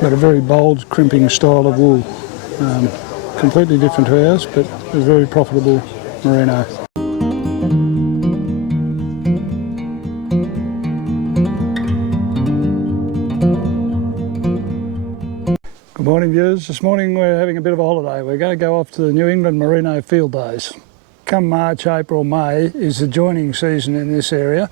Got a very bold crimping style of wool. Completely different to ours, but a very profitable merino. Good morning viewers. This morning we're having a bit of a holiday. We're going to go off to the New England Merino Field Days. Come March, April, May is the joining season in this area.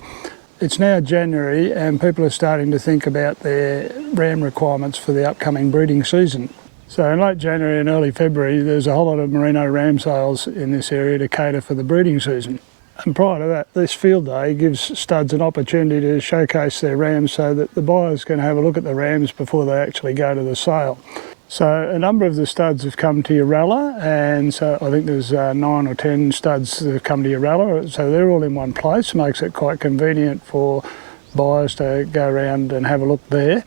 It's now January and people are starting to think about their ram requirements for the upcoming breeding season. So in late January and early February there's a whole lot of merino ram sales in this area to cater for the breeding season. And prior to that, this field day gives studs an opportunity to showcase their rams so that the buyers can have a look at the rams before they actually go to the sale. So a number of the studs have come to Uralla, and so I think there's 9 or 10 studs that have come to Uralla, so they're all in one place. Makes it quite convenient for buyers to go around and have a look there.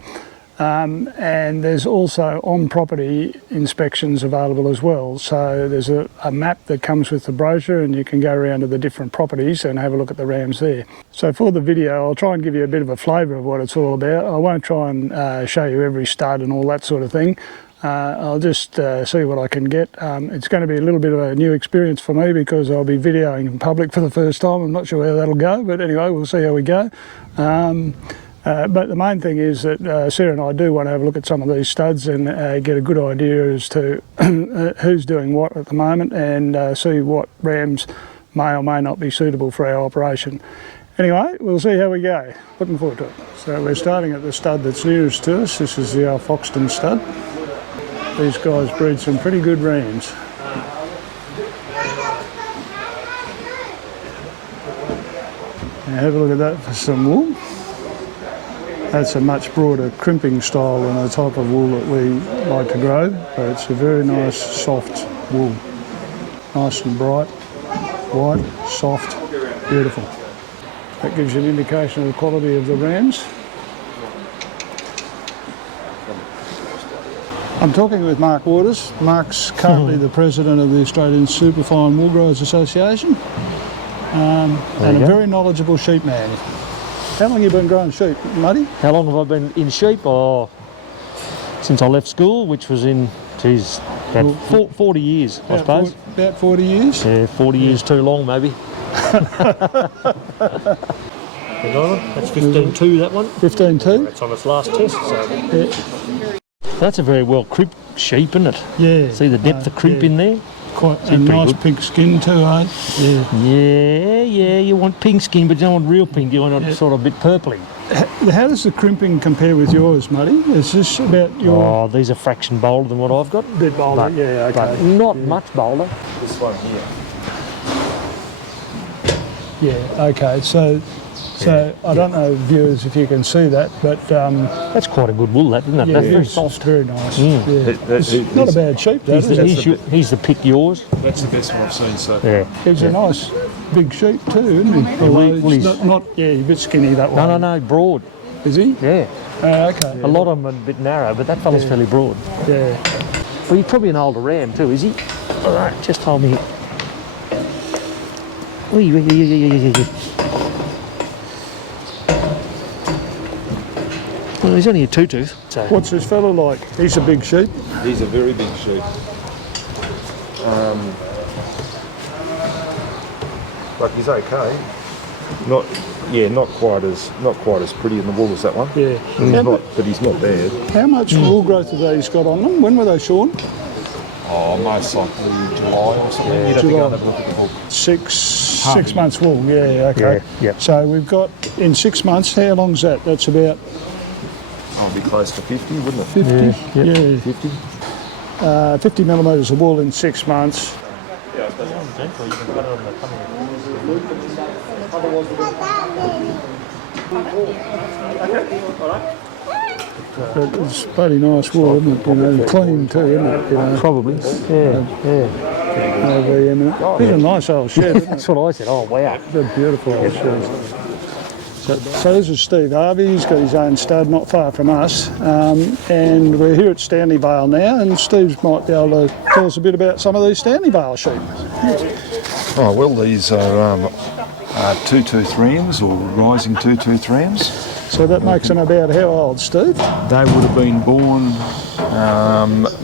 And there's also on-property inspections available as well. So there's a map that comes with the brochure and you can go around to the different properties and have a look at the rams there. So for the video, I'll try and give you a bit of a flavour of what it's all about. I won't try and show you every stud and all that sort of thing. I'll just see what I can get. It's going to be a little bit of a new experience for me because I'll be videoing in public for the first time. I'm not sure how that'll go, but anyway, we'll see how we go. But the main thing is that Sarah and I do want to have a look at some of these studs and get a good idea as to who's doing what at the moment and see what rams may or may not be suitable for our operation. Anyway, we'll see how we go. Looking forward to it. So we're starting at the stud that's nearest to us. This is the Foxton Stud. These guys breed some pretty good rams. Now have a look at that for some wool. That's a much broader crimping style than the type of wool that we like to grow, but it's a very nice soft wool. Nice and bright, white, soft, beautiful. That gives you an indication of the quality of the rams. I'm talking with Mark Waters. Mark's currently the president of the Australian Superfine Wool Growers Association and a very knowledgeable sheep man. How long have you been growing sheep, Muddy? How long have I been in sheep? Oh, since I left school, which was in, geez, about 40 years, I suppose. About 40 years? Yeah, 40 years too long, maybe. That's 15.2, that one. 15.2? That's on its last test. So. Yeah. That's a very well crimped sheep, isn't it? Yeah. See the depth of crimp in there? Quite a nice good. Pink skin too, eh? Yeah, you want pink skin, but you don't want real pink, you want it sort of a bit purpley. How does the crimping compare with yours, Muddy? Is this about your... Oh, these are a fraction bolder than what I've got. A bit bolder, yeah, okay. But not much bolder. This one here. Yeah, okay, so I don't know, viewers, if you can see that, but... that's quite a good wool, that, isn't it? Yeah, that's very soft. Very nice. It's not a bad sheep, that is. He's the pick yours. That's the best one I've seen so far. Yeah. He's a nice big sheep too, isn't he? Although he's not a bit skinny that way. No, broad. Is he? Yeah. Okay. A lot of them are a bit narrow, but that fella's fairly broad. Yeah. Well, he's probably an older ram too, is he? All right, just hold me here. Well, he's only a two-tooth. So. What's this fella like? He's a big sheep. He's a very big sheep. Like he's okay. Not quite as pretty in the wool as that one. Yeah. But he's not bad. How much wool growth have these got on them? When were they shorn? Oh, most likely July or something. You'd have to go and have a look at the book. 6 months wool. Yeah. Okay. Yeah. So we've got in 6 months. How long's that? That's about. I'll be close to 50, wouldn't it? 50? Yeah. 50. 50 millimetres of wool in 6 months. But it's bloody nice wool, isn't it? You know, clean too, isn't it? You know, probably. Yeah. These are nice old sheds. That's what I said. Oh wow, they're beautiful old sheds. So this is Steve Harvey. He's got his own stud not far from us, and we're here at Stanley Vale now. And Steve might be able to tell us a bit about some of these Stanley Vale sheep. Oh well, these are two-tooth rams or rising two-tooth rams. So that makes them about how old, Steve? They would have been born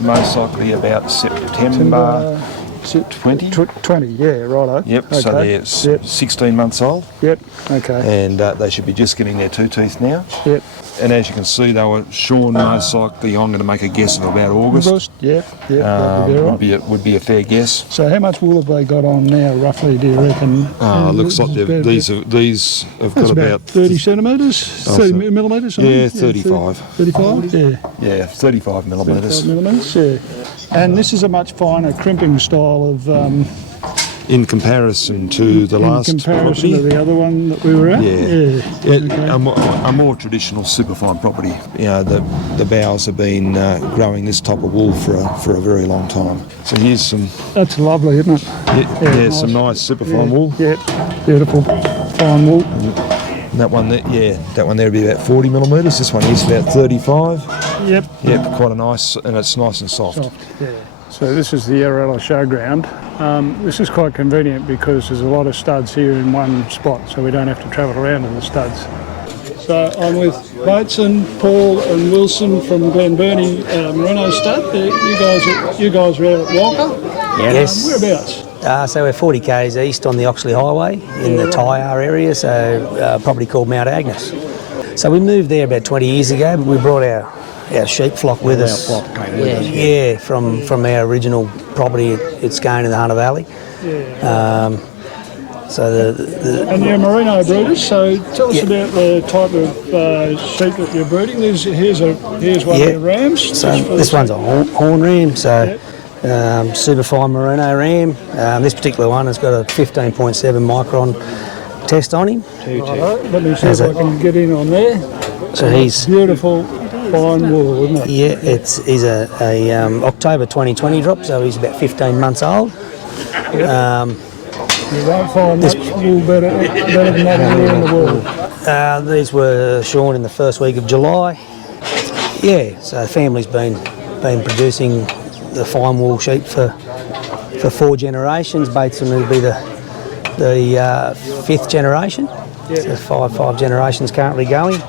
most likely about September 20. 20, yeah, righto. Yep, Okay. so they're 16 months old. Yep, okay. And they should be just getting their 2 teeth now. Yep. And as you can see, they were shorn most likely, I'm going to make a guess of about August. Yeah, that'd be right. Would be a fair guess. So how much wool have they got on now, roughly, do you reckon? Looks like these have got about 30 centimetres? 30 millimetres? Yeah, 35. 35? Yeah. Yeah, 35 millimetres. 35 millimetres, yeah. And this is a much finer crimping style of... in comparison to the last In comparison property. to the other one that we were at? Okay. A more traditional superfine property. You know, the boughs have been growing this type of wool for a very long time. So here's some... That's lovely, isn't it? Nice. Some nice superfine wool. Yeah, beautiful fine wool. And that one there, that one there would be about 40 millimetres. This one is about 35. Yep. Yep, quite a nice, and it's nice and soft. Yeah. So this is the Aerolog Showground. This is quite convenient because there's a lot of studs here in one spot, so we don't have to travel around to the studs. So I'm with Bateson, Paul and Wilson from England Merino Stud. You guys are out at Walker? Yes. Whereabouts? So we're 40 k's east on the Oxley Highway in the Tyre area, so a property called Mount Agnes. So we moved there about 20 years ago, but we brought our sheep flock with us. From our original property at Scone in the Hunter Valley. And you're merino breeders, so tell us about the type of sheep that you're breeding. Here's one of the rams. So this one's a horn ram, so superfine merino ram. This particular one has got a 15.7 micron test on him. Let me see if I can get in on there. So he's beautiful. Fine wool, isn't it? Yeah, he's a October 2020 drop, so he's about 15 months old. You won't find much wool better than that anywhere in the world. These were shorn in the first week of July. Yeah, so the family's been producing the fine wool sheep for 4 generations. Bateson will be the 5th generation. So five generations currently going.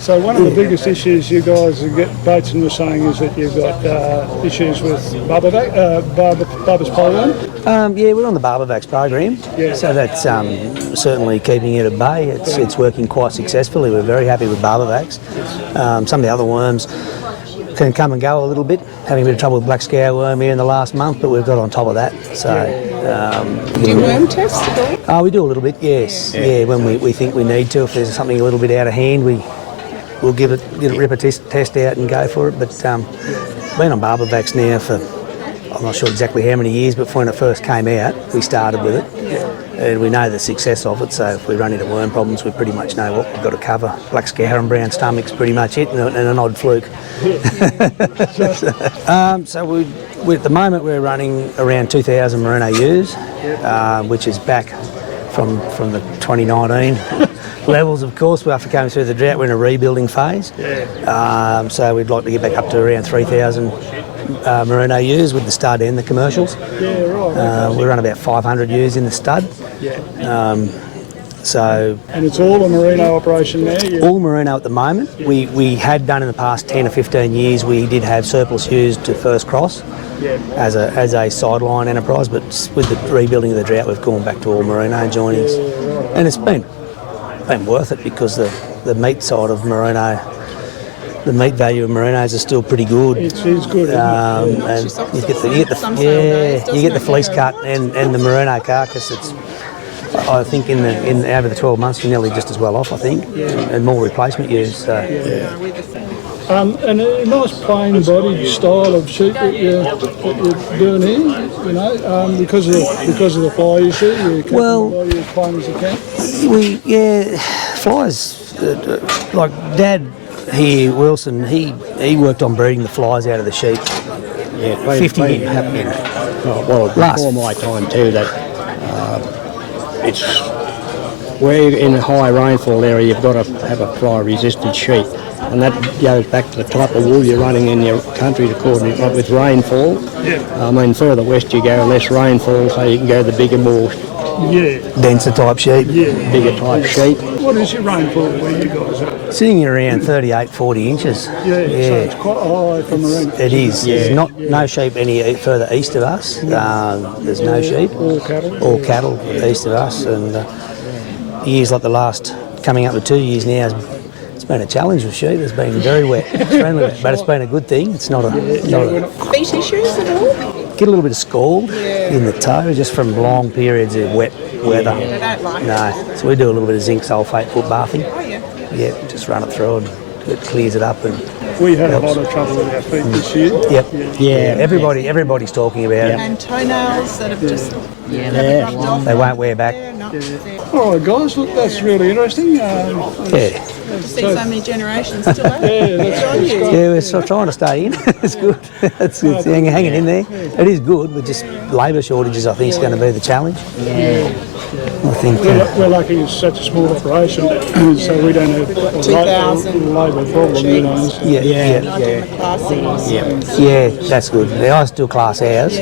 So one of the biggest issues you guys Bateson was saying is that you've got issues with Barber's polio. We're on the Barbavax program, so that's certainly keeping it at bay. It's working quite successfully. We're very happy with Barbavax. Some of the other worms can come and go a little bit. Having a bit of trouble with black scour worm here in the last month, but we've got on top of that. So, do you worm test at all? We do a little bit, yes. Yeah, when we think we need to. If there's something a little bit out of hand, we'll rip a test out and go for it. But been on Barbavax now for, I'm not sure exactly how many years, but when it first came out, we started with it. And we know the success of it, so if we run into worm problems, we pretty much know what we've got to cover. Black scour and brown stomach's pretty much it, and an odd fluke. So we at the moment we're running around 2,000 merino ewes, which is back from the 2019 levels, of course. After going through the drought, we're in a rebuilding phase. So we'd like to get back up to around 3,000 merino ewes with the stud and the commercials. We run about 500 ewes in the stud. And it's all a merino operation now? All merino at the moment. We had done in the past 10 or 15 years, we did have surplus ewes to first cross as a sideline enterprise, but with the rebuilding of the drought, we've gone back to all merino joinings. And it's been worth it because the meat side of merino, the meat value of merinos is still pretty good. It's good, isn't it? And you get the fleece cut and the merino carcass. I think in over the 12 months you're nearly just as well off, I think, and more replacement use. So. And a nice plain bodied style of sheep that you're doing here, because of the fly issue, you're keeping the body as plain as you can. Flies, like Dad here, Wilson, he worked on breeding the flies out of the sheep. 50 years. Before my time too, we're in a high rainfall area, you've got to have a fly-resistant sheep. And that goes back to the type of wool you're running in your country according to with rainfall. I mean, further west you go, less rainfall, so you can go the bigger, more denser type sheep. Bigger type sheep. What is your rainfall where you guys are? Sitting around 38, 40 inches. So it's quite high from Merino. It is. There's no sheep any further east of us. There's no sheep. All cattle? All cattle east of us. And years like the last, coming up to 2 years now, it's been a challenge with sheep. It's been very wet, extremely wet, but it's been a good thing. It's not a... Feet issues at all? Get a little bit of scald in the toe just from long periods of wet weather. They don't like it. No. So we do a little bit of zinc sulphate foot bathing. Oh, yeah. Yeah, just run it through and it clears it up. And We had a lot of trouble with our feet this year. yep. Yeah. Everybody's talking about it. And toenails that have just rubbed off. They won't wear back. Yeah, no. All right, guys, look, that's really interesting. Yeah. To see so many generations still there. that's Good on you. Yeah, we're sort of trying to stay in. It's good. It's good. Hanging in there. It is good, but just labour shortages, I think, is going to be the challenge. I think. We're lucky it's such a small operation, so we don't have a 2,000 labour problem, you know. So. Yeah, that's good. They always do class hours,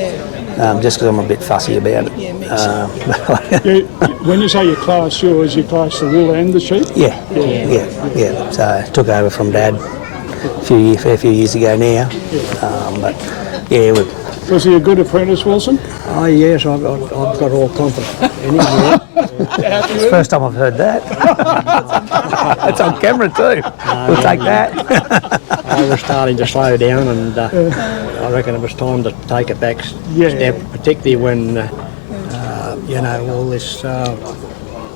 just because I'm a bit fussy about it. When you say you class yours, you class the wool and the sheep? Yeah. So I took over from Dad a fair few years ago now. But yeah, Was he a good apprentice, Wilson? Oh yes, I've got all confidence in him. Yeah. it's the first time I've heard that. It's on camera too. We'll take that. I was starting to slow down, and I reckon it was time to take a back step, particularly when all this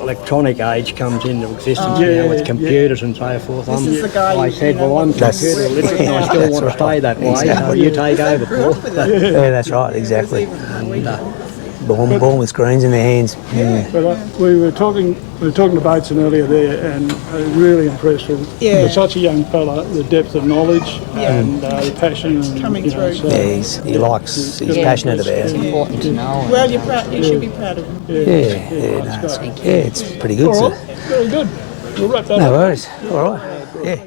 electronic age comes into existence now with computers and so forth. is the guy I said, well, I'm computer literate and I still want to stay that way, so you take over, Paul. Yeah, that's right, exactly. Born with screens in their hands. But we were talking to Bateson earlier there, and I was really impressed with for such a young fella, the depth of knowledge and the passion. And, coming through. So, He's passionate about it. Important to know. Well, you should be proud of him. It's pretty good. all right, very good. We'll wrap that No up. worries. All right. Yeah.